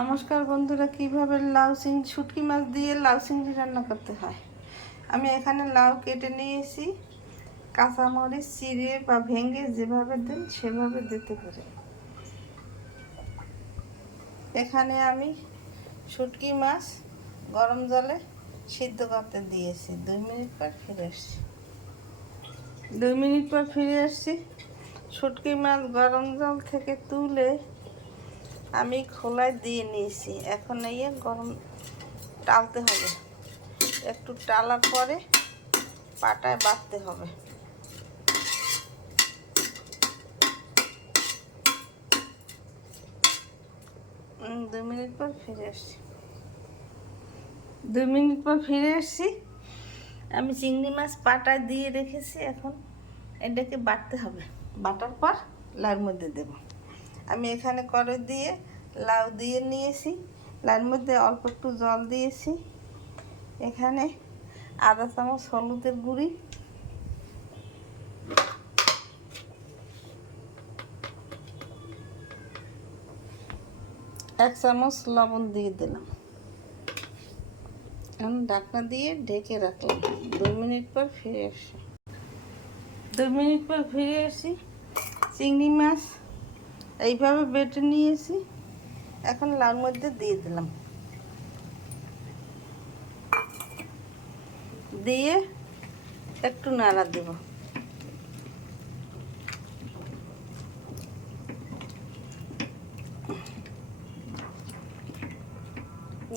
নমস্কার বন্ধুরা, কিভাবে লাউ চিংড়ি শুটকি মাছ দিয়ে লাউ চিংড়ি রান্না করতে হয়। আমি এখানে লাউ কেটে নিয়েছি, কাঁচামরিচ চিড়ে বা ভেঙে যেভাবে দেন সেভাবে দিতে পারে। এখানে আমি শুটকি মাছ গরম জলে সিদ্ধ করতে দিয়েছি। 2 মিনিট পর ফিরে আসছি। 2 মিনিট পর ফিরে আসছি। শুটকি মাছ গরম জল থেকে তুলে আমি খোলায় দিয়ে নিয়েছি। এখন এই গরম টালতে হবে, একটু টালার পরে পাটায় বাটতে হবে। দু মিনিট পর ফিরে আসছি। 2 মিনিট পর ফিরে আসছি। আমি চিংড়ি মাছ পাটায় দিয়ে রেখেছি। এখন এটাকে বাটতে হবে। বাটার পর লাউর মধ্যে দেব। আমি এখানে কড়াই দিয়ে লাউ দিয়ে নিয়েছি। লাউর মধ্যে অল্প একটু জল দিয়েছি। এখানে আধা চামচ হলুদের গুঁড়ি, 1 চামচ লবণ দিয়ে দিলাম। এখন ঢাকনা দিয়ে ঢেকে রাখলাম। 2 মিনিট পর ফিরে আসি। 2 মিনিট পর ফিরে আসি। চিংড়ি মাছ এইভাবে বেটে নিয়েছি। এখন লাউর মধ্যে দিয়ে দিলাম। দিয়ে একটু নাড়া দেব।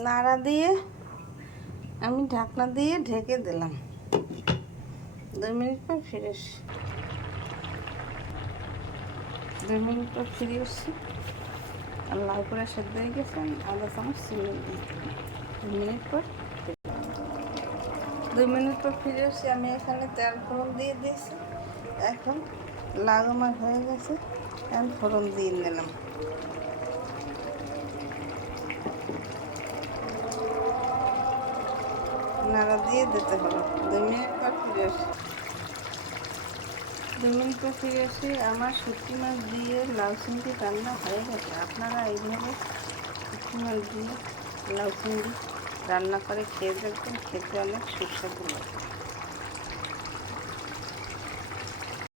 নাড়া দিয়ে আমি ঢাকনা দিয়ে ঢেকে দিলাম। 2 মিনিট পর ফিরে আসি। 2 মিনিট পর ফিরে আসছি। আর লাউ করে সেদ্ধ হয়ে গেছে। আধা চামচ চিনি দিয়ে দিলাম। 2 মিনিট পর 2 মিনিট পর ফিরে আসছি। আমি এখানে তেল ফোড়ন দিয়ে দিয়েছি। এখন লাউ আমার হয়ে গেছে। এখন ফোড়ন দিয়ে নিলাম। নাড়া দিয়ে দিতে হবে। 2 মিনিট পর ফিরে আসি। 2 মিনিট পর ফিরে আসি। আমার শুটকি মাছ দিয়ে লাউ চিংড়ি রান্না হয়ে গেছে। আপনারা এইভাবে শুটকি মাছ দিয়ে লাউ চিংড়ি রান্না করে খেয়ে দেখবেন। খেতে অনেক সুস্বাদু লাগে।